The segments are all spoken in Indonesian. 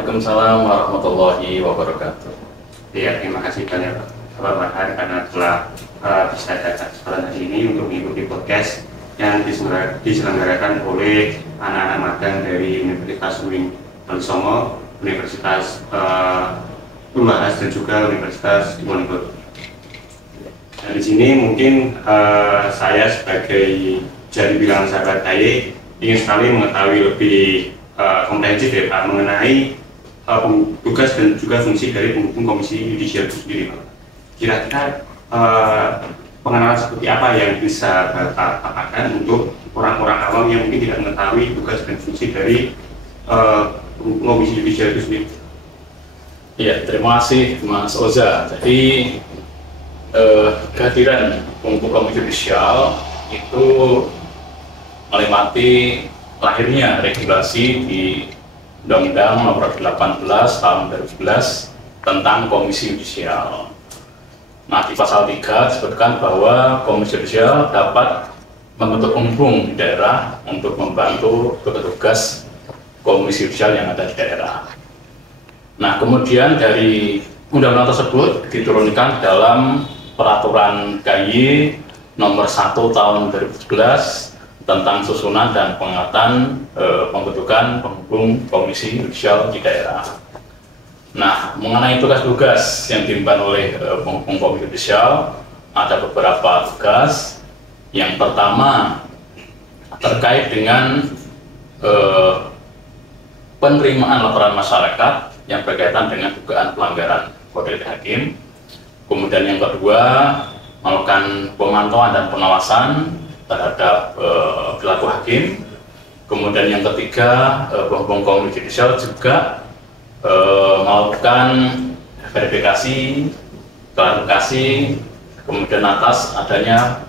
Waalaikumsalam warahmatullahi wabarakatuh. Ya, terima kasih banyak Bapak Farhan karena telah bisa datang kesempatan hari ini untuk mengikuti podcast yang diselenggarakan oleh anak-anak magang dari Universitas UIN Songo, Universitas Unhas dan juga Universitas Diponegoro. Dan di sini mungkin saya sebagai jari bilangan sahabat KAY ingin sekali mengetahui lebih komprehensif ya Pak mengenai tugas dan juga fungsi dari penghubung komisi yudisial itu sendiri Pak. Kira-kira pengenalan seperti apa yang bisa Bapak katakan untuk orang-orang awam yang mungkin tidak mengetahui tugas dan fungsi dari penghubung komisi yudisial itu sendiri? Ya, terima kasih Mas Oza. Jadi kehadiran penghubung komisi yudisial itu menikmati lahirnya regulasi di Undang-Undang Nomor 18 Tahun 2011 tentang Komisi Yudisial. Nah, di pasal 3 disebutkan bahwa Komisi Yudisial dapat membentuk penghubung di daerah untuk membantu tugas Komisi Yudisial yang ada di daerah. Nah, kemudian dari undang-undang tersebut diturunkan dalam Peraturan KAY Nomor 1 Tahun 2011 tentang susunan dan pengangkatan pembentukan penghubung komisi yudisial di daerah. Nah, mengenai tugas-tugas yang diemban oleh penghubung komisi yudisial, ada beberapa tugas. Yang pertama terkait dengan penerimaan laporan masyarakat yang berkaitan dengan dugaan pelanggaran kode etik hakim. Kemudian yang kedua, melakukan pemantauan dan pengawasan terhadap perilaku hakim. Kemudian yang ketiga, penghubung komisi yudisial juga melakukan verifikasi, klarifikasi, kemudian atas adanya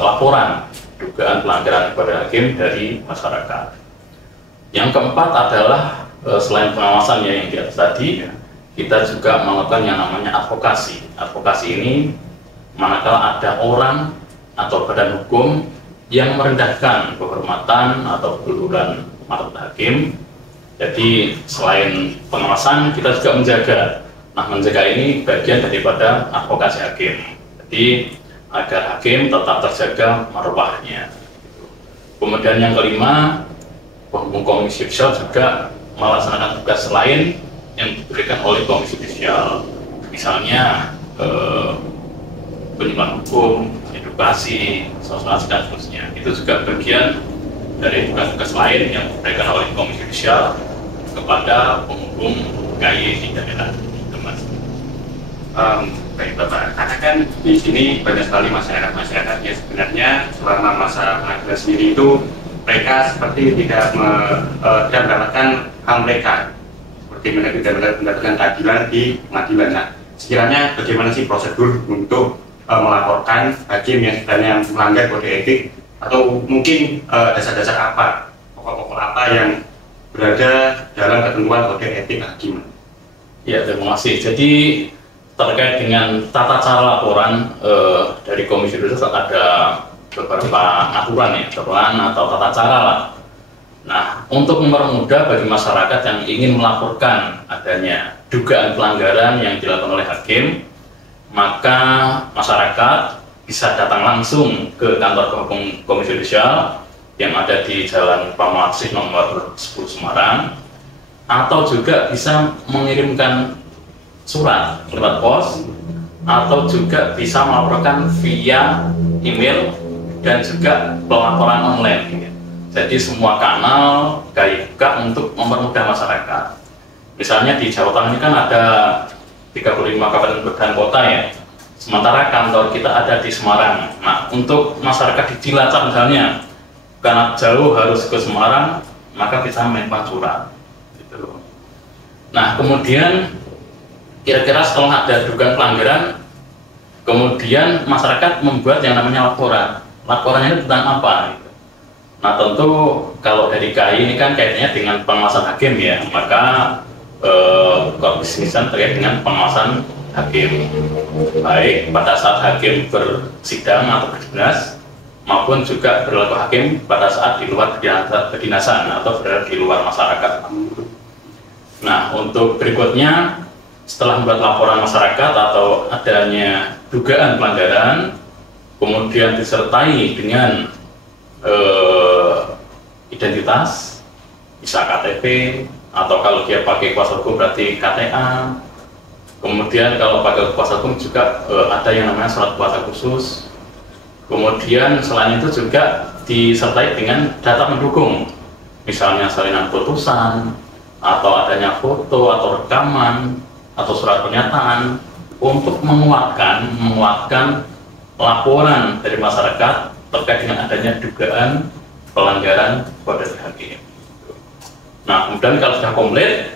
laporan dugaan pelanggaran kode hakim dari masyarakat. Yang keempat adalah selain pengawasan yang di atas tadi, kita juga melakukan yang namanya advokasi. Advokasi ini manakala ada orang atau badan hukum yang merendahkan kehormatan atau keluhuran martabat hakim. Jadi selain pengawasan kita juga menjaga. Nah, menjaga ini bagian daripada advokasi hakim. Jadi agar hakim tetap terjaga marwahnya. Kemudian yang kelima, penghubung komisi yudisial juga melaksanakan tugas lain yang diberikan oleh komisi yudisial. Misalnya penyuluhan hukum, edukasi, sosialisasi dan seterusnya. Itu juga bagian dari tugas-tugas lain yang diberikan oleh komisi yudisial kepada penghubung KAY di daerah. Baik Bapak, karena kan di sini banyak sekali masyarakat yang sebenarnya selama masa pengadilan sendiri itu mereka seperti tidak mendapatkan hak mereka, seperti mereka tidak mendapatkan keadilan di pengadilan. Nah, sekiranya bagaimana sih prosedur untuk melaporkan hakim yang sebenarnya melanggar kode etik, atau mungkin dasar-dasar apa, pokok-pokok apa yang berada dalam ketentuan kode etik hakim? Ya, terima kasih. Jadi terkait dengan tata cara laporan dari komisi yudisial ada beberapa aturan ya, aturan atau tata cara lah. Nah, untuk mempermudah bagi masyarakat yang ingin melaporkan adanya dugaan pelanggaran yang dilakukan oleh hakim, maka masyarakat bisa datang langsung ke kantor penghubung komisi yudisial yang ada di Jalan Pamatsih nomor 10 Semarang, atau juga bisa mengirimkan surat lewat pos, atau juga bisa melaporkan via email dan juga pelaporan online. Jadi semua kanal KAY buka untuk mempermudah masyarakat. Misalnya di Jawa Tengah ini kan ada 35 kabupaten dan kota ya, sementara kantor kita ada di Semarang. Nah, untuk masyarakat di Cilacap misalnya, karena jauh harus ke Semarang, maka bisa mengirimkan surat gitu. Nah, kemudian kira-kira setelah ada dugaan pelanggaran, kemudian masyarakat membuat yang namanya laporan. Laporannya itu tentang apa gitu. Nah, tentu kalau dari KAY ini kan kaitannya dengan pengawasan hakim ya, maka kebisnisan terkait dengan pengawasan hakim, baik pada saat hakim bersidang atau berdinas, maupun juga berlaku hakim pada saat di luar kedinasan atau berada di luar masyarakat. Nah, untuk berikutnya, setelah membuat laporan masyarakat atau adanya dugaan pelanggaran, kemudian disertai dengan identitas, bisa KTP, atau kalau dia pakai kuasa hukum berarti KTA. Kemudian kalau pakai kuasa hukum juga ada yang namanya surat kuasa khusus. Kemudian selain itu juga disertai dengan data pendukung, misalnya salinan putusan, atau adanya foto atau rekaman, atau surat pernyataan untuk menguatkan laporan dari masyarakat terkait dengan adanya dugaan pelanggaran kode hakim. Nah, kemudian kalau sudah komplit,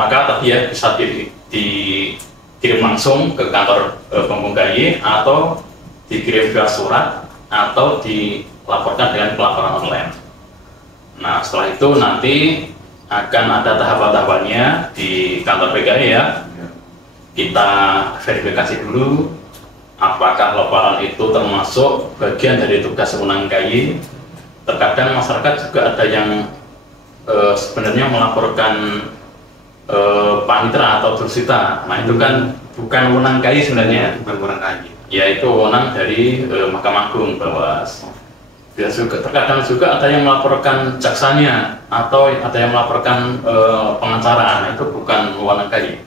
maka tadi ya bisa dikirim langsung ke kantor pembung KY, atau dikirim via surat, atau dilaporkan dengan pelaporan online. Nah, setelah itu nanti akan ada tahapan-tahapannya di kantor PKY ya. Kita verifikasi dulu apakah laporan itu termasuk bagian dari tugas kewenangan KY. Terkadang masyarakat juga ada yang sebenarnya melaporkan panitra atau dursita. Nah, itu kan bukan wewenang KY sebenarnya, bukan wewenang KY. Yaitu wewenang dari Mahkamah Agung Bawas. Terkadang juga ada yang melaporkan jaksanya atau ada yang melaporkan pengacara. Nah, itu bukan wewenang KY.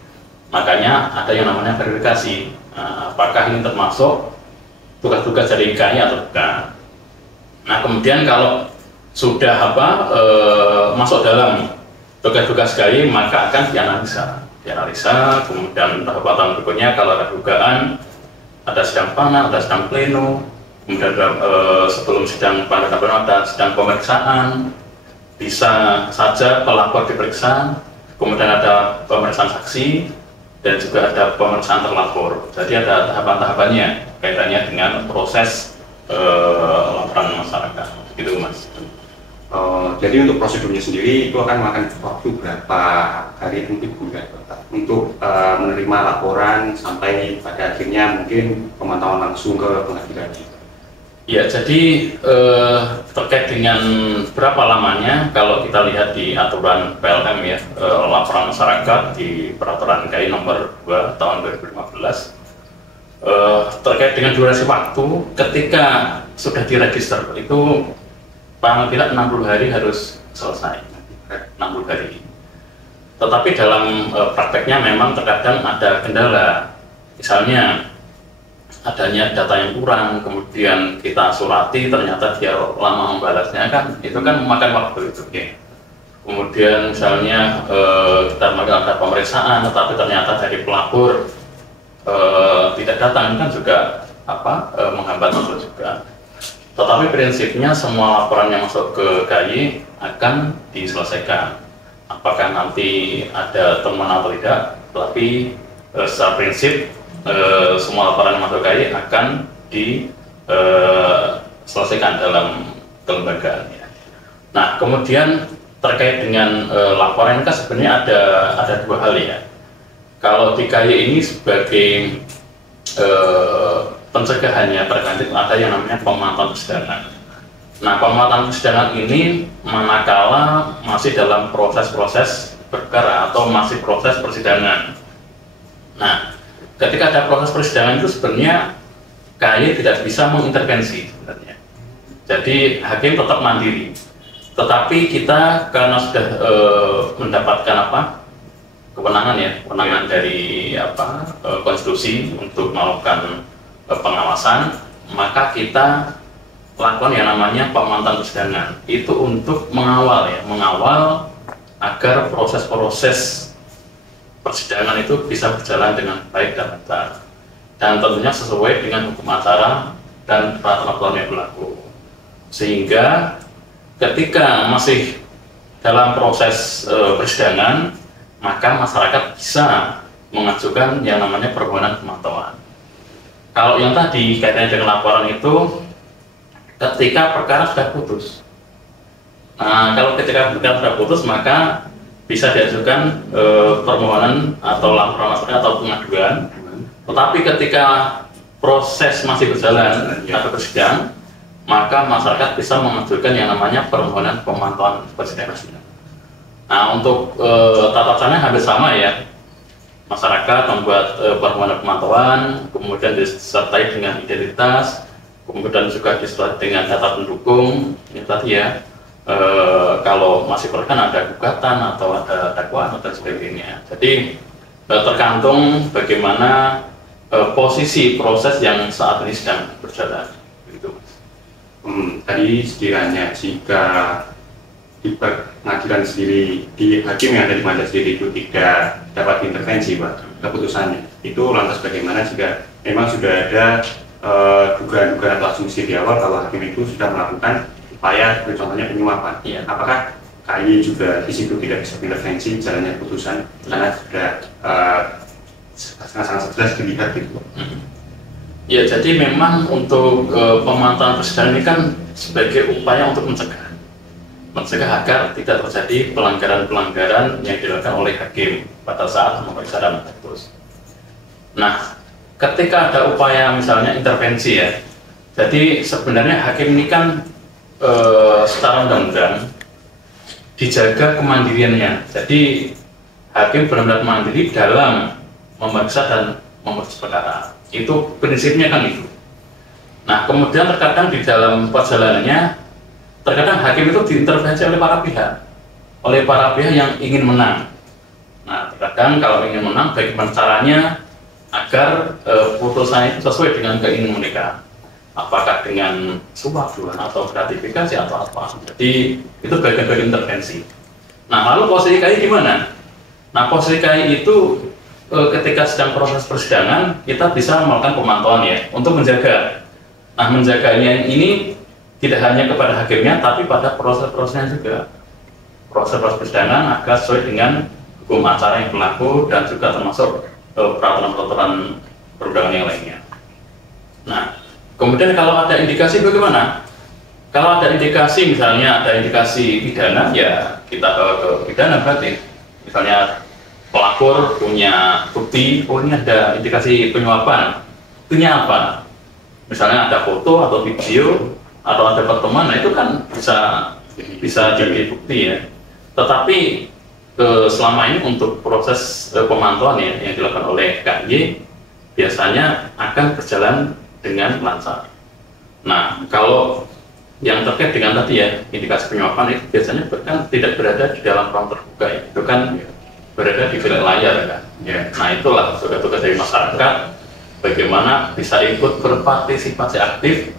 Makanya ada yang namanya verifikasi. Apakah ini termasuk tugas-tugas dari KY atau bukan? Nah, kemudian kalau sudah masuk dalam tugas-tugas KY, maka akan dianalisa. Kemudian tahapan berikutnya kalau ada dugaan, ada sidang panel, ada sidang pleno, kemudian sebelum sidang panel ada sidang pemeriksaan, bisa saja pelapor diperiksa, kemudian ada pemeriksaan saksi, dan juga ada pemeriksaan terlapor. Jadi ada tahapan-tahapannya kaitannya dengan proses laporan masyarakat, gitu Mas. Jadi untuk prosedurnya sendiri itu akan memakan waktu berapa hari mungkin bulan untuk menerima laporan sampai pada akhirnya mungkin pemantauan langsung ke pengadilan. Ya, jadi terkait dengan berapa lamanya, kalau kita lihat di aturan PLM ya, laporan masyarakat di peraturan KY nomor 2 tahun 2015, terkait dengan durasi waktu ketika sudah diregister itu paling tidak 60 hari harus selesai, 60 hari. Tetapi dalam prakteknya memang terkadang ada kendala, misalnya adanya data yang kurang, kemudian kita surati ternyata dia lama membalasnya, kan itu kan memakan waktu itu ya. Kemudian misalnya kita melakukan ada pemeriksaan tetapi ternyata dari pelapor tidak datang, kan juga menghambat waktu juga. Tetapi prinsipnya semua laporan yang masuk ke KY akan diselesaikan. Apakah nanti ada temuan atau tidak, tapi secara prinsip semua laporan yang masuk KY akan diselesaikan dalam kelembagaan. Nah, kemudian terkait dengan laporan kan sebenarnya ada dua hal ya. Kalau di KY ini sebagai pencegahannya terkait ada yang namanya pemantauan persidangan. Nah, pemantauan persidangan ini manakala masih dalam proses-proses perkara atau masih proses persidangan. Nah, ketika ada proses persidangan itu sebenarnya KY tidak bisa mengintervensi sebenarnya. Jadi hakim tetap mandiri. Tetapi kita karena sudah mendapatkan kewenangan dari konstitusi untuk melakukan pengawasan, maka kita lakukan yang namanya pemantauan persidangan. Itu untuk mengawal agar proses-proses persidangan itu bisa berjalan dengan baik dan lancar, dan tentunya sesuai dengan hukum acara dan peraturan yang berlaku, sehingga ketika masih dalam proses persidangan, maka masyarakat bisa mengajukan yang namanya permohonan pemantauan. Kalau yang tadi kaitannya dengan laporan itu ketika perkara sudah putus. Nah, kalau ketika perkara sudah putus, maka bisa diajukan permohonan atau laporan masyarakat atau pengaduan. Tetapi ketika proses masih berjalan atau bersidang, maka masyarakat bisa mengajukan yang namanya permohonan pemantauan persidangan. Nah, untuk tata caranya hampir sama ya. Masyarakat membuat permohonan pemantauan, kemudian disertai dengan identitas, kemudian juga disertai dengan data pendukung. Ini tadi ya, kalau masih perlu kan ada gugatan atau ada dakwaan dan sebagainya. Jadi tergantung bagaimana posisi proses yang saat ini sedang berjalan. Gitu. Tadi sekiranya jika di pengadilan sendiri, di hakim yang ada di pengadilan sendiri itu tidak dapat intervensi Pak keputusannya, itu lantas bagaimana jika memang sudah ada dugaan-dugaan atau asumsi di awal bahwa hakim itu sudah melakukan upaya contohnya penyuapan, apakah KAI juga di situ tidak bisa intervensi jalannya putusan karena sudah sangat-sangat jelas dilihat gitu? Ya, jadi memang untuk pemantauan persidangan ini kan sebagai upaya untuk mencegah agar tidak terjadi pelanggaran-pelanggaran yang dilakukan oleh hakim pada saat memeriksa dan memutus. Nah, ketika ada upaya misalnya intervensi ya, jadi sebenarnya hakim ini kan secara undang-undang dijaga kemandiriannya. Jadi hakim benar-benar mandiri dalam memeriksa dan memutus perkara. Itu prinsipnya kan itu. Nah, kemudian terkadang di dalam perjalanannya terkadang hakim itu diintervensi oleh para pihak yang ingin menang. Nah, terkadang kalau ingin menang, bagaimana caranya agar putusan itu sesuai dengan keinginan mereka. Apakah dengan suap atau gratifikasi atau apa. Jadi itu bagian-bagian intervensi. Nah, lalu posisi KAI gimana? Nah, posisi KAI itu ketika sedang proses persidangan, kita bisa melakukan pemantauan ya, untuk menjaga. Nah, menjaganya ini tidak hanya kepada hakimnya, tapi pada proses-prosesnya juga. Proses-proses persidangan agar sesuai dengan hukum acara yang berlaku dan juga termasuk peraturan-peraturan perundangan yang lainnya. Nah, kemudian kalau ada indikasi bagaimana? Kalau ada indikasi, misalnya ada indikasi pidana, ya kita ke pidana berarti. Misalnya pelapor punya bukti, oh ini ada indikasi penyuapan. Buktinya apa? Misalnya ada foto atau video, atau ada pertemuan, nah itu kan bisa jadi bukti ya. Tetapi selama ini untuk proses pemantauan ya yang dilakukan oleh KAI biasanya akan berjalan dengan lancar. Nah, kalau yang terkait dengan tadi ya indikasi penyuapan itu biasanya kan tidak berada di dalam ruang terbuka ya. Itu kan berada di bilik layar kan. Ya. Nah, itulah tugas-tugas dari masyarakat bagaimana bisa ikut berpartisipasi aktif.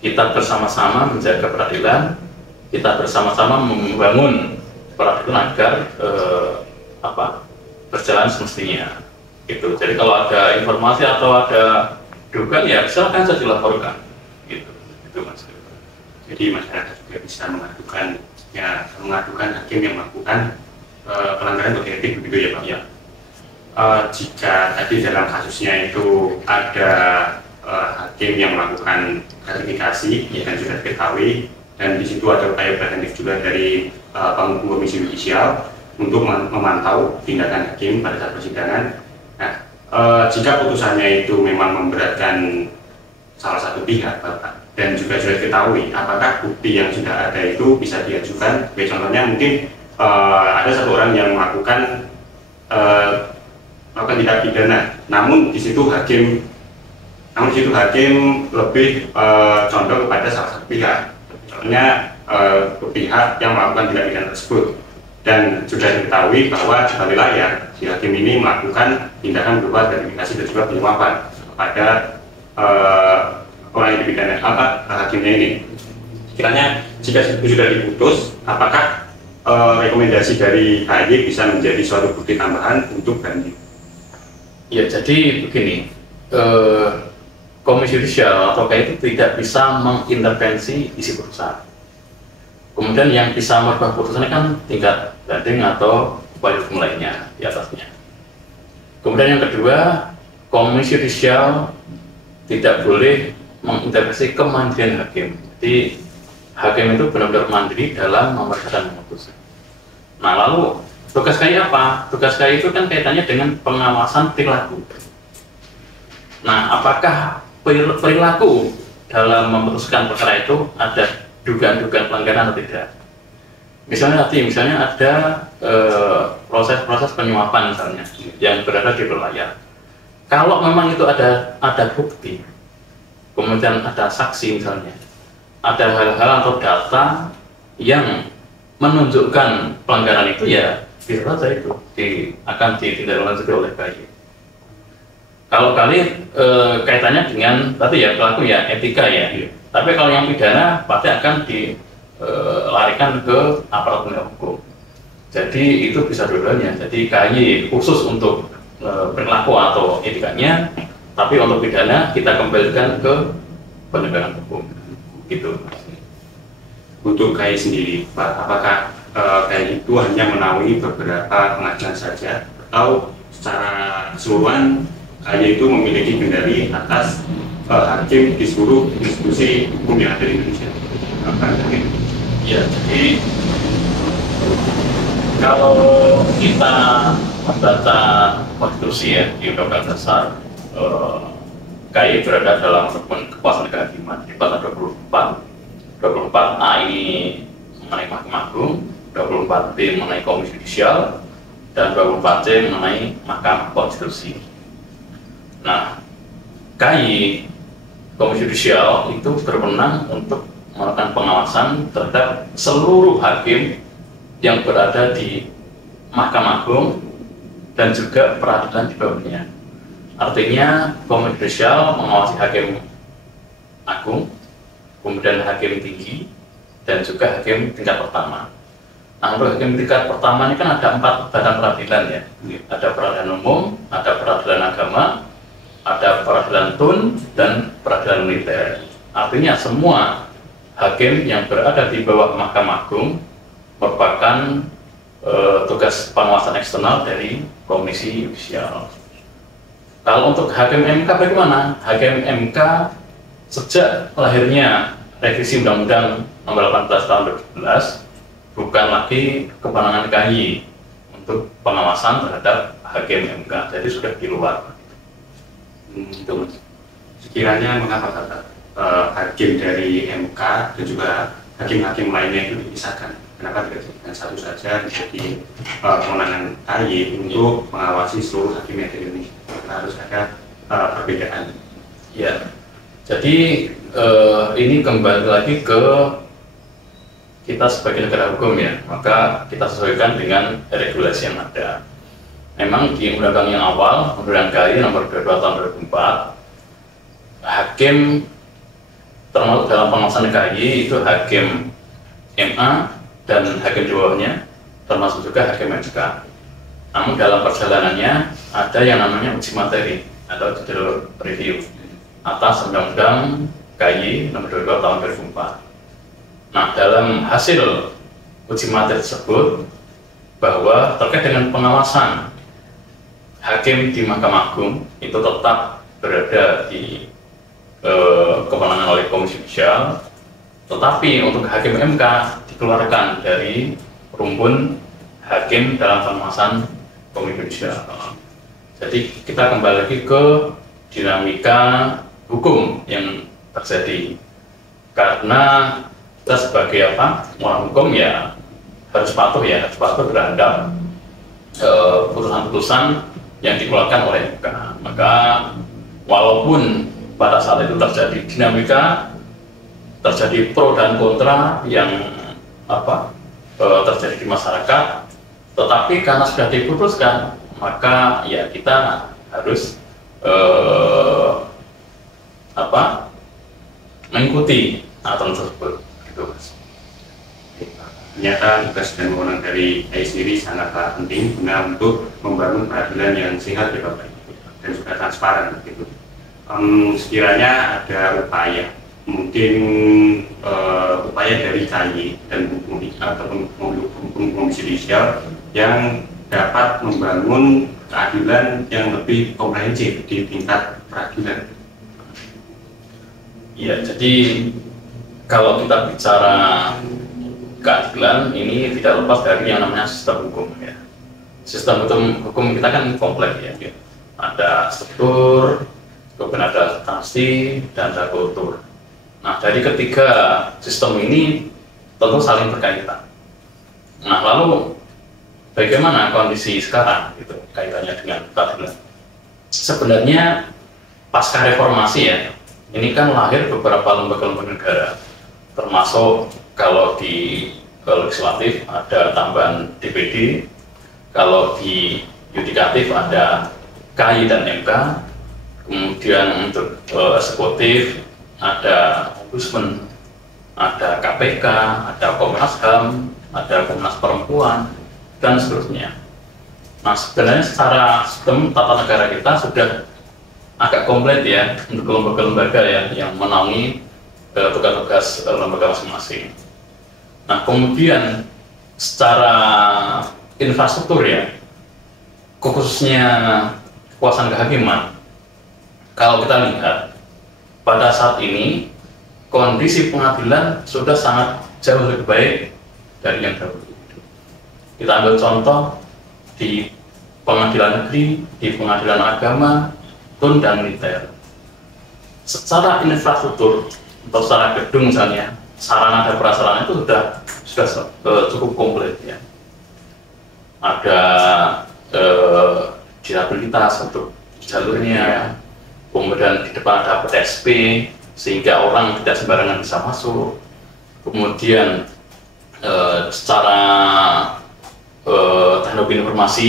Kita bersama-sama menjaga peradilan, kita bersama-sama membangun peradilan agar berjalan semestinya. Gitu. Jadi kalau ada informasi atau ada dugaan ya silakan saja dilaporkan. Gitu. Itu Mas. Jadi masyarakat juga bisa mengadukan hakim yang melakukan pelanggaran kode etik begitu ya Pak? Ya. Jika tadi dalam kasusnya itu ada hakim yang melakukan gratifikasi dan sudah diketahui, dan di situ ada upaya preventif juga dari Komisi Yudisial untuk memantau tindakan hakim pada saat persidangan. Nah, jika putusannya itu memang memberatkan salah satu pihak Bapak dan juga sudah diketahui, apakah bukti yang sudah ada itu bisa diajukan? Contohnya mungkin ada satu orang yang melakukan tindak pidana, namun di situ hakim lebih condong kepada salah satu pihak, contohnya pihak yang melakukan tindak pidana tersebut, dan sudah diketahui bahwa di balik layar si hakim ini melakukan tindakan berupa gratifikasi dan juga penyuapan kepada orang yang dipidana hakimnya ini. Kiranya jika itu sudah diputus, apakah rekomendasi dari KAI bisa menjadi suatu bukti tambahan untuk banding? Ya, jadi begini. Komisi Yudisial atau KAI itu tidak bisa mengintervensi isi putusan. Kemudian yang bisa merubah putusannya kan tingkat banding atau upaya hukum lainnya di atasnya. Kemudian yang kedua, Komisi Yudisial tidak boleh mengintervensi kemandirian hakim. Jadi hakim itu benar-benar mandiri dalam memeriksa dan memutus. Nah, lalu tugas KAI apa? Tugas KAI itu kan kaitannya dengan pengawasan perilaku. Nah, apakah perilaku dalam memutuskan perkara itu ada dugaan-dugaan pelanggaran atau tidak? misalnya ada proses-proses penyuapan misalnya yang berada di berlayar. Kalau memang itu ada bukti, kemudian ada saksi misalnya, ada hal-hal atau data yang menunjukkan pelanggaran itu, ya bisa saja itu akan ditindaklanjuti oleh KAI. Kalau kali kaitannya dengan tadi ya pelaku ya etika ya, tapi kalau yang pidana pasti akan dilarikan ke aparat penegak hukum. Jadi itu bisa dua-duanya. Jadi KAI khusus untuk perilaku atau etikanya, tapi untuk pidana kita kembalikan ke penegakan hukum. Gitu. Untuk KAI sendiri, Pak, apakah KAI itu hanya menaungi beberapa pengadilan saja, atau secara keseluruhan KAI itu memiliki kendali atas hakim di seluruh institusi hukum yang ada di Indonesia? Ya, jadi kalau kita membaca konstitusi ya di Undang-Undang Dasar, KAI berada dalam rukun kekuasaan kehakiman di pasal 24A ini mengenai Mahkamah Agung, 24B mengenai Komisi Yudisial, dan 24C mengenai Mahkamah Konstitusi. Nah, KAI Komisi Yudisial itu berwenang untuk melakukan pengawasan terhadap seluruh hakim yang berada di Mahkamah Agung dan juga peradilan di bawahnya. Artinya Komisi Yudisial mengawasi hakim agung, kemudian hakim tinggi, dan juga hakim tingkat pertama. Nah, untuk hakim tingkat pertama ini kan ada 4 badan peradilan ya. Ada peradilan umum, ada peradilan agama, ada peradilan tun, dan peradilan militer. Artinya semua hakim yang berada di bawah Mahkamah Agung merupakan tugas pengawasan eksternal dari Komisi Yudisial. Kalau untuk hakim MK bagaimana? Hakim MK sejak lahirnya revisi Undang-Undang Nomor 18 Tahun 2011 bukan lagi kewenangan KAI untuk pengawasan terhadap hakim MK, jadi sudah di luar. Itu sekiranya mengapa hakim dari MK dan juga hakim-hakim lainnya itu dipisahkan? Kenapa tidak dijadikan satu saja menjadi kewenangan KAI untuk mengawasi seluruh hakim yang ada di Indonesia? Harus ada perbedaan. Ya, jadi ini kembali lagi ke kita sebagai negara hukum ya, maka kita sesuaikan dengan regulasi yang ada. Memang di undang-undang yang awal, Undang-Undang KAI Nomor 22 Tahun 2004, hakim termasuk dalam pengawasan KAI itu hakim MA dan hakim di bawahnya, termasuk juga hakim MK. Namun dalam perjalanannya ada yang namanya uji materi atau judicial review atas Undang-Undang KAI Nomor 22 Tahun 2004. Nah, dalam hasil uji materi tersebut bahwa terkait dengan pengawasan hakim di Mahkamah Agung itu tetap berada di kewenangan oleh Komisi Yudisial, tetapi untuk hakim MK dikeluarkan dari rumpun hakim dalam pengawasan Komisi Yudisial. Jadi kita kembali lagi ke dinamika hukum yang terjadi, karena kita sebagai orang hukum ya harus patuh terhadap putusan-putusan yang dikeluarkan oleh MK. Maka walaupun pada saat itu terjadi dinamika, terjadi pro dan kontra yang terjadi di masyarakat, tetapi karena sudah diputuskan, maka ya kita harus mengikuti aturan tersebut. Gitu, Mas. Ternyata tugas dan wewenang dari KAI sendiri sangatlah penting guna untuk membangun peradilan yang sehat dan baik dan juga transparan. Gitu. Sekiranya ada upaya, mungkin upaya dari KAI dan Komisi Yudisial yang dapat membangun keadilan yang lebih komprehensif di tingkat peradilan. Ya, jadi kalau kita bicara keadilan ini tidak lepas dari yang namanya sistem hukum ya. Sistem hukum kita kan kompleks ya. Ada struktur, kemudian ada substansi, dan ada kultur. Nah, dari ketiga sistem ini tentu saling berkaitan. Nah, lalu bagaimana kondisi sekarang itu kaitannya dengan keadilan? Sebenarnya pasca reformasi ya, ini kan lahir beberapa lembaga-lembaga negara, termasuk kalau di legislatif ada tambahan DPD, kalau di yudikatif ada KAI dan MK, kemudian untuk eksekutif ada Ombudsman, ada KPK, ada Komnas HAM, ada Komnas Perempuan, dan seterusnya. Nah, sebenarnya secara sistem tata negara kita sudah agak komplit ya untuk lembaga-lembaga ya yang menaungi tugas-tugas lembaga masing-masing. Nah, kemudian secara infrastruktur ya, khususnya kekuasaan kehakiman, kalau kita lihat pada saat ini kondisi pengadilan sudah sangat jauh lebih baik dari yang dahulu. Kita ambil contoh di pengadilan negeri, di pengadilan agama, tun dan militer. Secara infrastruktur atau secara gedung misalnya, sarana dan prasarana itu sudah cukup komplit ya. Ada disabilitas untuk jalurnya, kemudian di depan ada PSP sehingga orang tidak sembarangan bisa masuk. Kemudian secara teknologi informasi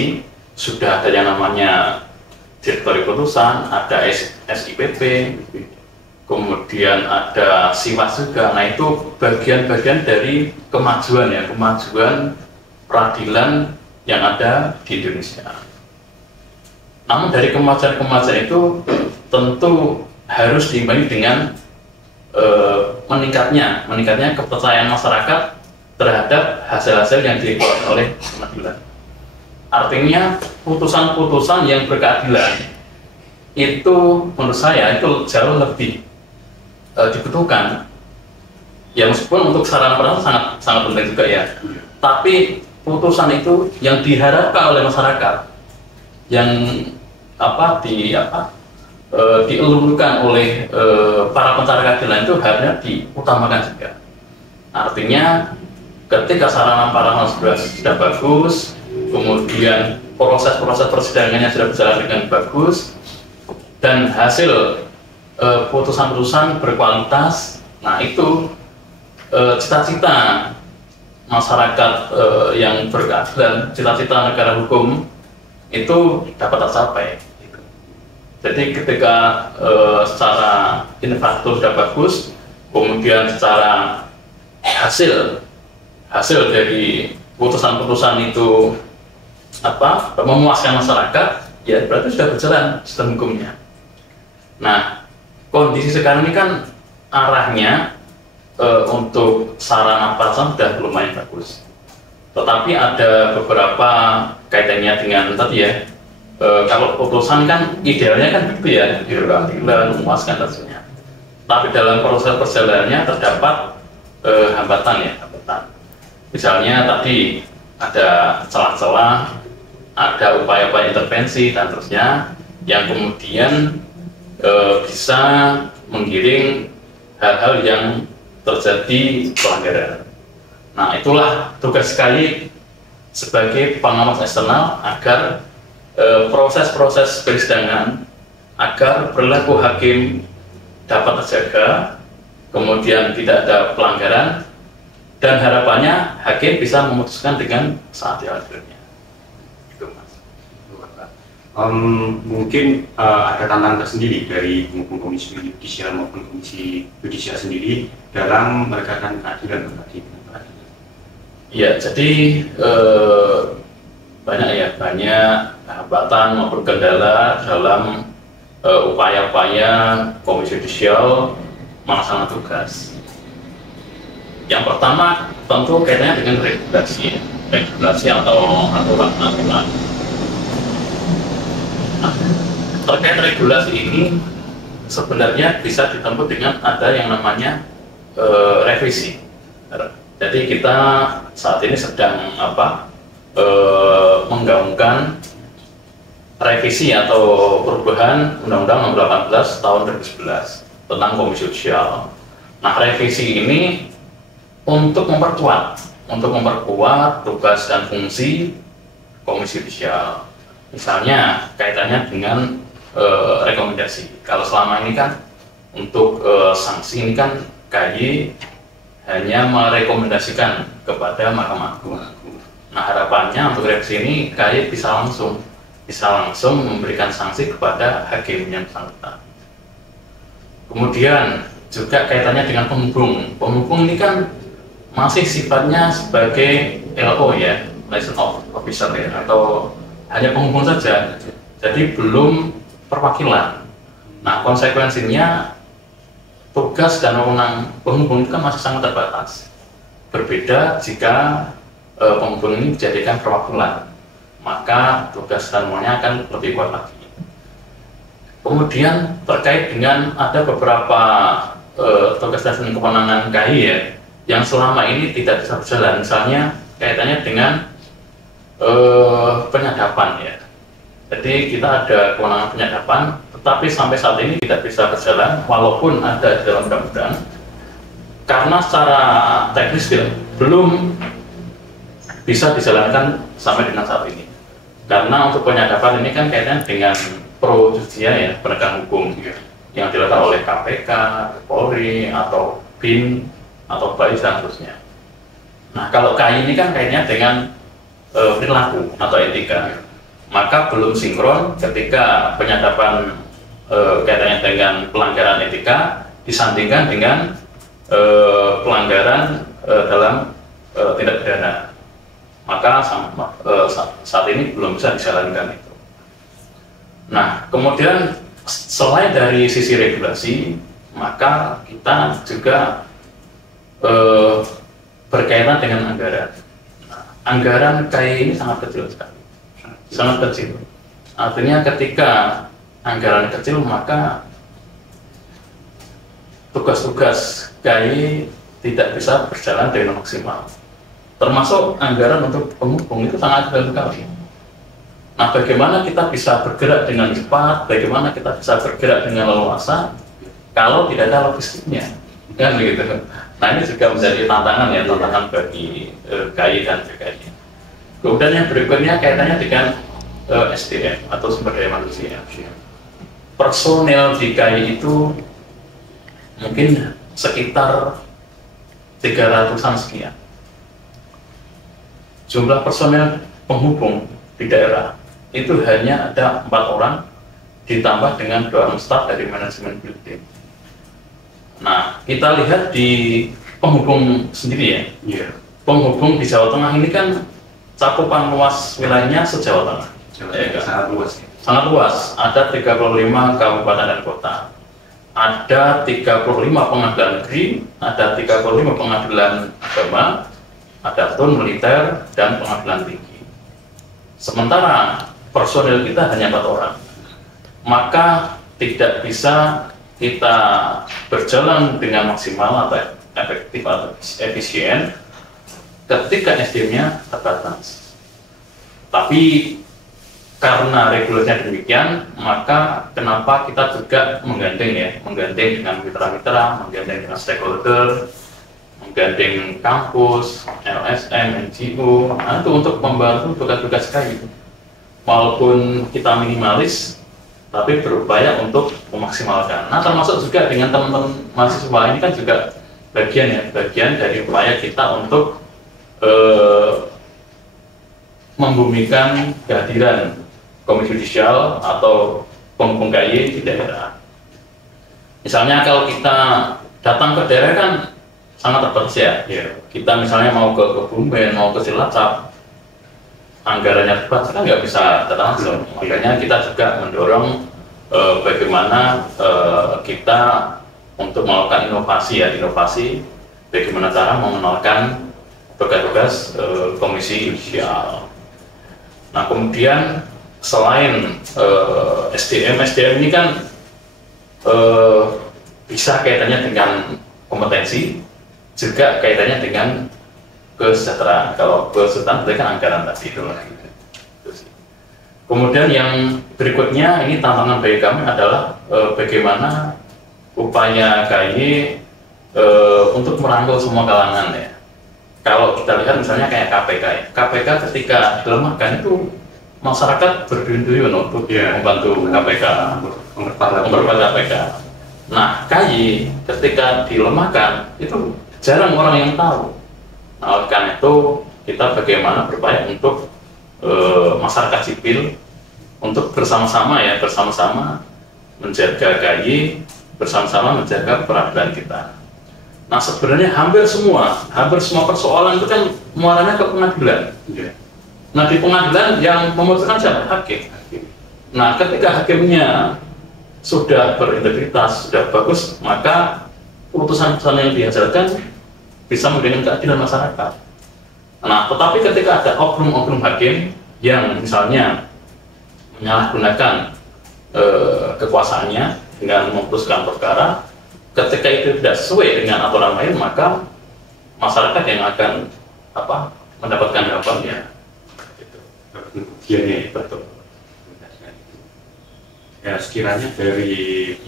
sudah ada yang namanya direktori putusan, ada SIPP, kemudian ada SIWAS juga. Nah, itu bagian-bagian dari kemajuan ya, kemajuan peradilan yang ada di Indonesia. Namun dari kemajuan-kemajuan itu tentu harus diimbangi dengan meningkatnya kepercayaan masyarakat terhadap hasil-hasil yang dikeluarkan oleh pengadilan. Artinya putusan-putusan yang berkeadilan itu menurut saya itu jauh lebih dibutuhkan. Ya meskipun untuk sarana prasarana sangat penting juga ya. Tapi putusan itu yang diharapkan oleh masyarakat, yang dielulukan oleh para pencari keadilan itu harusnya diutamakan juga. Artinya ketika sarana prasarana sudah bagus, kemudian proses-proses persidangannya sudah berjalan dengan bagus, dan hasil putusan-putusan berkualitas, nah itu cita-cita masyarakat yang berkeadilan, cita-cita negara hukum itu dapat tercapai. Jadi ketika secara infrastruktur sudah bagus, kemudian secara hasil dari putusan-putusan itu memuaskan masyarakat, ya berarti sudah berjalan sistem hukumnya. Nah, kondisi sekarang ini kan arahnya untuk sarana prasarana sudah lumayan bagus. Tetapi ada beberapa kaitannya dengan tadi ya, kalau putusan kan idealnya kan begitu ya, keadilan, memuaskan dan sebagainya. Tapi dalam proses perjalanannya terdapat hambatan. Misalnya tadi ada celah-celah, ada upaya-upaya intervensi dan terusnya yang kemudian bisa menggiring hal-hal yang terjadi pelanggaran. Nah, itulah tugas sekali sebagai pengawas eksternal agar proses-proses persidangan, agar perilaku hakim dapat terjaga, kemudian tidak ada pelanggaran, dan harapannya hakim bisa memutuskan dengan seadil-adilnya. Itu, Mas. Mungkin ada tantangan tersendiri dari Komisi Yudisial maupun Komisi Yudisial sendiri dalam menegakkan keadilan bagi peradilan. Ya, jadi banyak hambatan maupun kendala dalam upaya-upaya Komisi Yudisial melaksanakan tugas. Yang pertama tentu kaitannya dengan regulasi atau aturan. Nah, terkait regulasi ini sebenarnya bisa ditempuh dengan ada yang namanya revisi. Jadi kita saat ini sedang menggaungkan revisi atau perubahan Undang-Undang Nomor 18 Tahun 2011 tentang Komisi Yudisial. Nah, revisi ini untuk memperkuat untuk memperkuat tugas dan fungsi Komisi Yudisial. Misalnya kaitannya dengan rekomendasi. Kalau selama ini kan untuk sanksi ini kan KY hanya merekomendasikan kepada Mahkamah Agung. Nah, harapannya untuk revisi ini KY bisa langsung memberikan sanksi kepada hakim yang bersangkutan. Kemudian juga kaitannya dengan penghubung. Penghubung ini kan masih sifatnya sebagai LO ya, license officer ya, atau hanya penghubung saja. Jadi belum perwakilan. Nah, konsekuensinya tugas dan wewenang penghubung itu kan masih sangat terbatas. Berbeda jika penghubung ini dijadikan perwakilan, maka tugas dan wewenangnya akan lebih kuat lagi. Kemudian terkait dengan ada beberapa tugas dan kewenangan KY ya, yang selama ini tidak bisa berjalan, misalnya kaitannya dengan penyadapan ya. Jadi kita ada kewenangan penyadapan, tetapi sampai saat ini tidak bisa berjalan walaupun ada di dalam undang-undang, karena secara teknis belum bisa dijalankan sampai dengan saat ini. Karena untuk penyadapan ini kan kaitannya dengan pro justia ya, penegak hukum yang dilakukan oleh KPK, Polri, atau BIN, atau BAI dan seterusnya. Nah, kalau KY ini kan kaitannya dengan perilaku atau etika, maka belum sinkron ketika penyadapan kaitannya dengan pelanggaran etika disandingkan dengan pelanggaran dalam tindak pidana, maka saat ini belum bisa dijalankan itu. Nah, kemudian selain dari sisi regulasi, maka kita juga berkaitan dengan anggaran. Nah, anggaran KY ini sangat kecil sekali, sangat kecil. Artinya ketika anggaran kecil, maka tugas-tugas KY tidak bisa berjalan dengan maksimal. Termasuk anggaran untuk penghubung itu sangat kecil sekali. Nah, bagaimana kita bisa bergerak dengan cepat, bagaimana kita bisa bergerak dengan leluasa kalau tidak ada logistiknya, kan begitu. Nah, ini juga menjadi tantangan ya, tantangan bagi KY dan BKY. Kemudian yang berikutnya kaitannya dengan SDM atau sumber daya manusia. Personel di KY itu mungkin sekitar 300-an sekian. Jumlah personel penghubung di daerah itu hanya ada 4 orang ditambah dengan 2 orang staf dari manajemen building. Nah, kita lihat di penghubung sendiri ya. Yeah. Penghubung di Jawa Tengah ini kan cakupan luas wilayahnya se-Jawa Tengah. Sangat luas. Sangat luas. Ada 35 kabupaten dan kota. Ada 35 pengadilan negeri, ada 35 pengadilan agama, ada tun militer dan pengadilan tinggi. Sementara personil kita hanya 4 orang, maka tidak bisa kita berjalan dengan maksimal atau efektif atau efisien ketika SDM-nya terbatas. Tapi karena regulasinya demikian, maka kenapa kita juga menggandeng dengan mitra-mitra, menggandeng dengan stakeholder, menggandeng kampus, LSM, NGO, itu untuk membantu tugas-tugas kayak gitu. Walaupun kita minimalis, tapi berupaya untuk memaksimalkan. Nah, termasuk juga dengan teman-teman mahasiswa ini kan juga bagian dari upaya kita untuk membumikan kehadiran Komisi Yudisial atau penghubung KY di daerah. Misalnya kalau kita datang ke daerah kan sangat terbatas ya. Kita misalnya mau ke Kebumen, mau ke Cilacap, anggarannya terbatas kan nggak bisa datang langsung. Makanya kita juga mendorong bagaimana kita untuk melakukan inovasi bagaimana cara mengenalkan tugas-tugas Komisi Yudisial. Nah, kemudian selain SDM ini kan bisa kaitannya dengan kompetensi, juga kaitannya dengan kesejahteraan. Kalau kesejahteraan berarti kan anggaran tadi itu. Kemudian yang berikutnya ini tantangan bagi kami adalah bagaimana upaya KY untuk merangkul semua kalangan ya. kalau kita lihat misalnya kayak KPK ya. KPK ketika dilemahkan itu masyarakat berduyun-duyun untuk membantu KPK, memperkuat KPK. Nah, KAI ketika dilemahkan itu jarang orang yang tahu. Nah, oleh karena itu kita bagaimana berupaya untuk masyarakat sipil untuk bersama-sama menjaga KAI, bersama-sama menjaga peradilan kita. Nah, sebenarnya hampir semua persoalan itu kan muaranya ke pengadilan. Nah, di pengadilan yang memutuskan siapa? Hakim. Nah, ketika hakimnya sudah berintegritas, sudah bagus, maka putusan-putusan yang dihasilkan bisa memberikan keadilan masyarakat. Nah, tetapi ketika ada oknum-oknum hakim yang misalnya menyalahgunakan kekuasaannya dengan memutuskan perkara, ketika itu tidak sesuai dengan aturan main, maka masyarakat yang akan mendapatkan jawabannya. Betul. Ya, sekiranya dari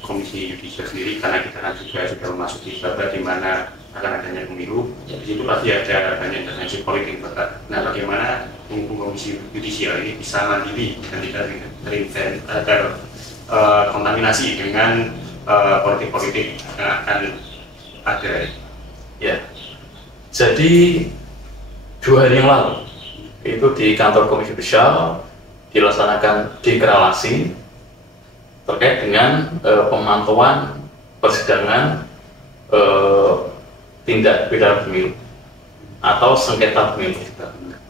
Komisi Yudisial sendiri, karena kita kan juga sudah memasuki babak di mana akan adanya pemilu, di situ pasti ada banyak intervensi politik, Bapak. Nah, bagaimana Komisi Yudisial ini bisa mandiri dan tidak terkontaminasi dengan politik-politik yang akan ada? Ya, jadi 2 hari yang lalu itu di kantor Komisi Yudisial dilaksanakan deklarasi terkait dengan pemantauan persidangan tindak pidana pemilu atau sengketa pemilu.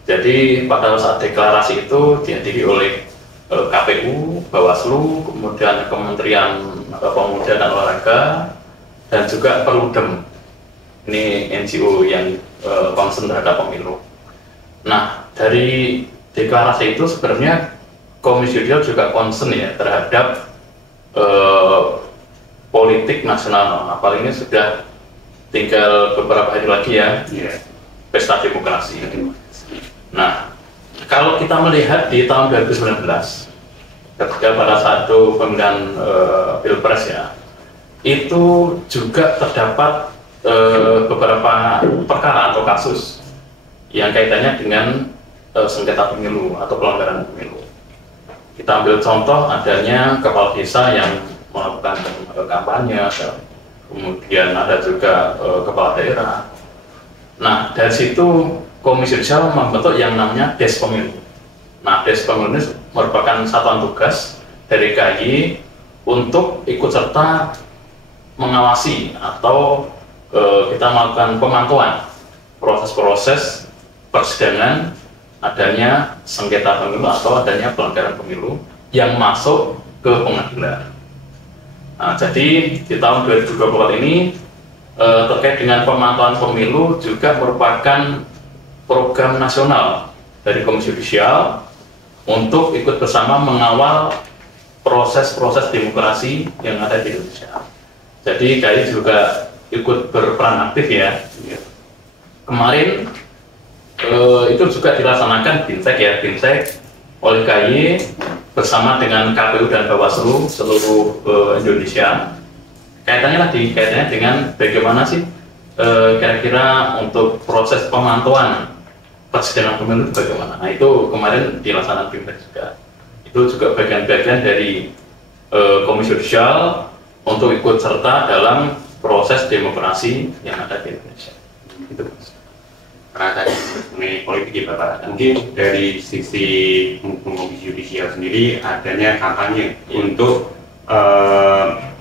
Jadi pada saat deklarasi itu dihadiri oleh KPU, Bawaslu, kemudian Kementerian Pemuda dan Olahraga, dan juga Perludem. Ini NGO yang concern terhadap pemilu. Nah, dari deklarasi itu sebenarnya Komisi Yudisial juga concern ya terhadap politik nasional. Apalagi ini sudah tinggal beberapa hari lagi ya, pesta demokrasi. Nah, kalau kita melihat di tahun 2019, ketika pada satu pemilihan pilpres ya, itu juga terdapat beberapa perkara atau kasus yang kaitannya dengan sengketa pemilu atau pelanggaran pemilu. Kita ambil contoh adanya kepala desa yang melakukan kampanye, kemudian ada juga kepala daerah. Nah, dari situ Komisi Yudisial membentuk yang namanya Des Pemilu. Nah, Des Pemilu ini merupakan satuan tugas dari KAI untuk ikut serta mengawasi atau kita melakukan pemantauan proses-proses persidangan adanya sengketa pemilu atau adanya pelanggaran pemilu yang masuk ke pengadilan. Nah, jadi di tahun 2024 ini terkait dengan pemantauan pemilu juga merupakan program nasional dari Komisi Yudisial untuk ikut bersama mengawal proses-proses demokrasi yang ada di Indonesia. Jadi KAI juga ikut berperan aktif ya. Kemarin itu juga dilaksanakan BINSEK oleh KAI bersama dengan KPU dan Bawaslu seluruh Indonesia. Kaitannya dengan bagaimana sih kira-kira untuk proses pemantauan persidangan pemilu bagaimana. Nah, itu kemarin dilaksanakan BINSEK juga. Itu juga bagian-bagian dari Komisi Yudisial untuk ikut serta dalam proses demokrasi yang ada di Indonesia. Itu Karena tadi mengenai politik ya Bapak, mungkin dari sisi Komisi Yudisial sendiri adanya kampanye untuk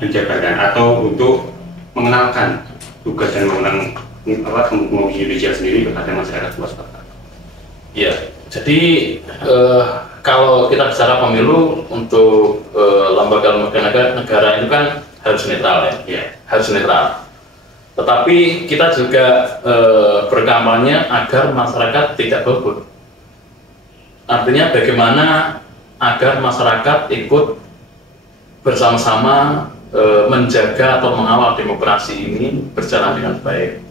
menjabarkan atau untuk mengenalkan tugas dan wewenang Komisi Yudisial sendiri kepada masyarakat luas Bapak. Ya, jadi kalau kita bicara pemilu untuk lembaga-lembaga negara itu kan harus netral ya, harus netral. Tetapi kita juga berkampanye agar masyarakat tidak golput. Artinya bagaimana agar masyarakat ikut bersama-sama menjaga atau mengawal demokrasi ini berjalan dengan baik.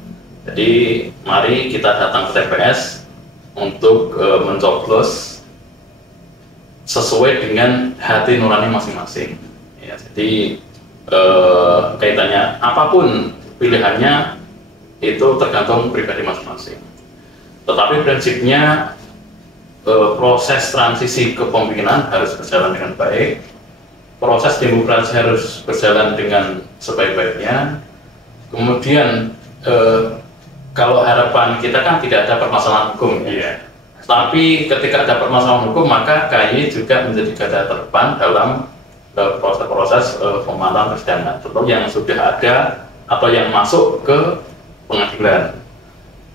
Jadi mari kita datang ke TPS untuk mencoblos sesuai dengan hati nurani masing-masing. Ya, jadi kaitannya apapun pilihannya itu tergantung pribadi masing-masing. Tetapi prinsipnya proses transisi kepemimpinan harus berjalan dengan baik, proses demokrasi harus berjalan dengan sebaik-baiknya. Kemudian kalau harapan kita kan tidak ada permasalahan hukum, ya. Tapi ketika ada permasalahan hukum, maka KAI juga menjadi garda terdepan dalam proses-proses pemantauan persidangan, terutama yang sudah ada atau yang masuk ke pengadilan.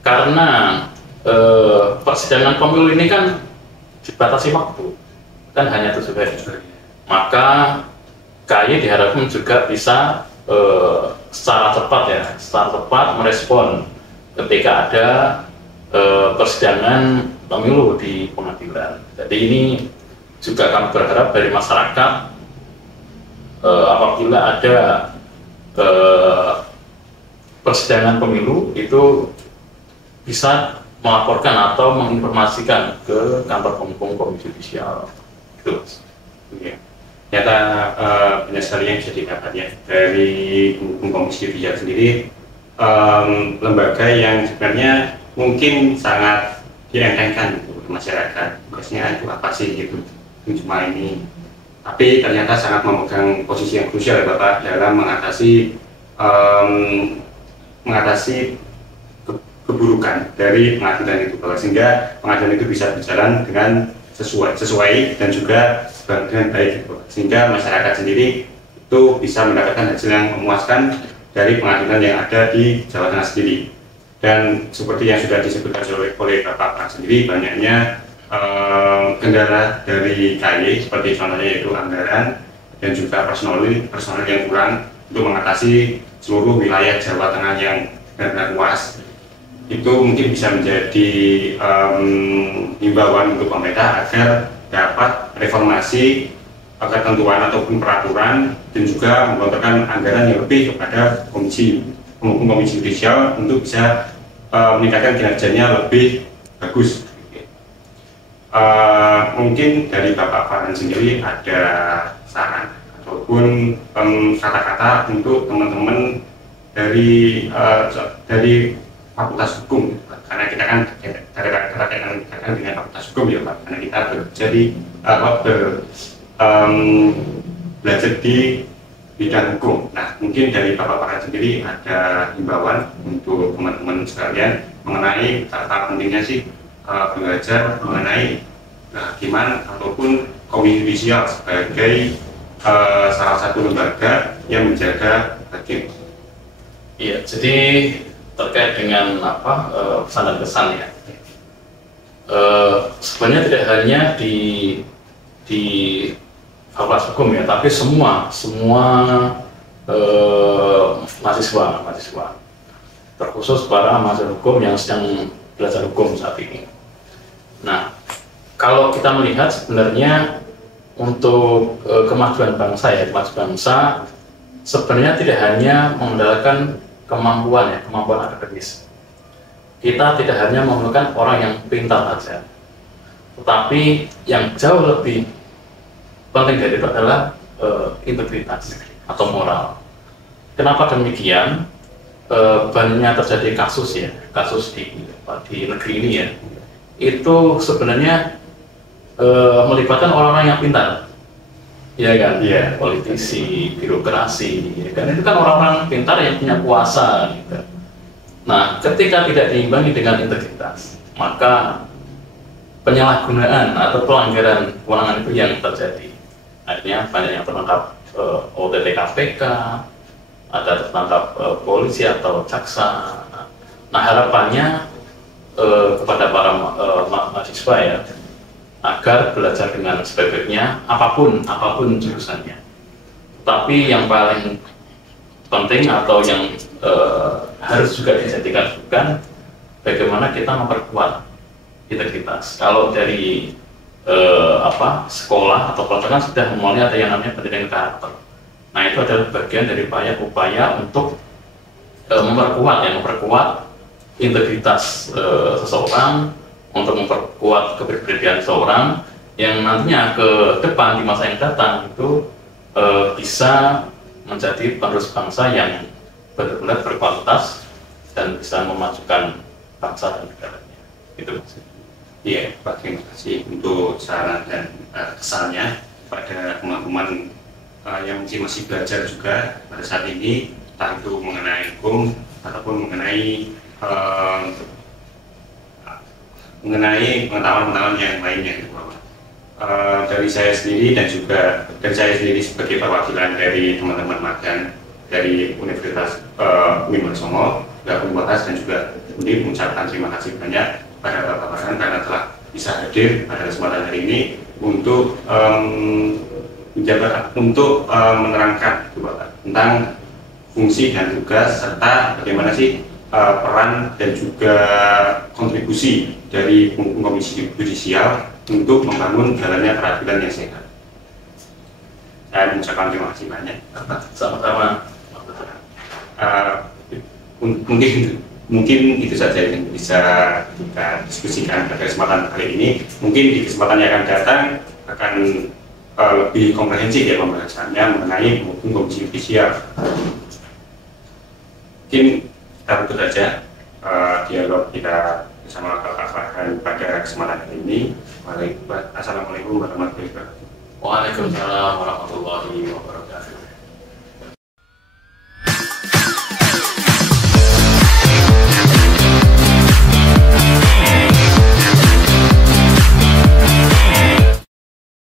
Karena persidangan pemilu ini kan dibatasi waktu, kan hanya 7 hari. Maka KAI diharapkan juga bisa secara cepat merespon ketika ada persidangan pemilu di pengadilan. Jadi ini juga kami berharap dari masyarakat apabila ada persidangan pemilu itu bisa melaporkan atau menginformasikan ke kantor hukum Komisi Yudisial. Gitu. Ya. Ternyata banyak sekali yang bisa didapat ya dari hukum Komisi Yudisial sendiri, lembaga yang sebenarnya mungkin sangat dientengkan untuk masyarakat. Tugasnya itu apa sih gitu? Cuma ini. Tapi ternyata sangat memegang posisi yang krusial ya Bapak dalam mengatasi keburukan dari pengadilan itu, bahwa sehingga pengadilan itu bisa berjalan dengan sesuai dan juga dengan baik, sehingga masyarakat sendiri itu bisa mendapatkan hasil yang memuaskan dari pengadilan yang ada di Jawa Tengah sendiri. Dan seperti yang sudah disebutkan oleh Bapak sendiri, banyaknya kendala dari KAI seperti contohnya yaitu anggaran dan juga personal yang kurang untuk mengatasi seluruh wilayah Jawa Tengah yang benar-benar luas. Itu mungkin bisa menjadi himbauan untuk pemerintah agar dapat reformasi ketentuan ataupun peraturan dan juga menggelontorkan anggaran yang lebih kepada Komisi Yudisial untuk bisa meningkatkan kinerjanya lebih bagus. Mungkin dari Bapak Farhan sendiri ada saran ataupun kata-kata untuk teman-teman dari Fakultas Hukum, karena kita kan terkait dengan Fakultas Hukum ya Pak, karena kita belajar di bidang hukum. Nah, mungkin dari Bapak Farhan sendiri ada himbauan untuk teman-teman sekalian mengenai betapa pentingnya sih belajar mengenai kehakiman ataupun Komisi Yudisial sebagai salah satu lembaga yang menjaga hakim. Iya, jadi terkait dengan pesan dan kesan ya. Sebenarnya tidak hanya di Fakultas Hukum ya, tapi semua mahasiswa, terkhusus para mahasiswa hukum yang sedang belajar hukum saat ini. Nah, kalau kita melihat sebenarnya untuk kemajuan bangsa sebenarnya tidak hanya mengandalkan kemampuan akademis. Kita tidak hanya memerlukan orang yang pintar saja, tetapi yang jauh lebih penting dari itu adalah integritas atau moral. Kenapa demikian? Banyak terjadi kasus di negeri ini ya, itu sebenarnya melibatkan orang-orang yang pintar. Ya kan, ya, politisi, birokrasi, ya kan, itu kan orang-orang pintar yang punya kuasa gitu. Nah, ketika tidak diimbangi dengan integritas, maka penyalahgunaan atau pelanggaran kewenangan itu yang terjadi. Akhirnya banyak yang tertangkap OTT KPK, ada tertangkap polisi atau jaksa. Nah, harapannya kepada para mahasiswa ya, agar belajar dengan sebaik-baiknya apapun jurusannya. Tapi yang paling penting atau yang harus juga dijadikan bukan bagaimana kita memperkuat integritas. Kalau dari sekolah atau pelajaran sudah mulai ada yang namanya pendidikan karakter. Nah, itu adalah bagian dari upaya untuk memperkuat integritas seseorang, untuk memperkuat kepribadian seorang yang nantinya ke depan di masa yang datang itu bisa menjadi penerus bangsa yang benar-benar berkualitas dan bisa memajukan bangsa dan negaranya. Itu. Iya, Pak, terima kasih untuk saran dan kesannya pada teman-teman yang masih belajar juga pada saat ini, entah itu mengenai hukum ataupun mengenai pengetahuan-pengetahuan yang lainnya gitu, Bapak. Dari saya sendiri dan juga dari saya sendiri sebagai perwakilan dari teman-teman magang dari Universitas Uin Songo, Bahas dan juga Undip mengucapkan terima kasih banyak pada Bapak Farhan karena telah bisa hadir pada kesempatan hari ini untuk menerangkan Bapak tentang fungsi dan tugas serta bagaimana sih peran dan juga kontribusi dari Komisi Yudisial untuk membangun jalannya peradilan yang sehat. Saya mengucapkan terima kasih banyak. Sama-sama. Mungkin itu saja yang bisa kita diskusikan pada kesempatan kali ini. Mungkin di kesempatan yang akan datang akan lebih komprehensif ya pembahasannya mengenai Komisi Yudisial. Mungkin kita tutup saja dialog kita bersama Bapak Farhan pada kesempatan kali ini. Assalamualaikum warahmatullahi wabarakatuh. Waalaikumsalam warahmatullahi wabarakatuh.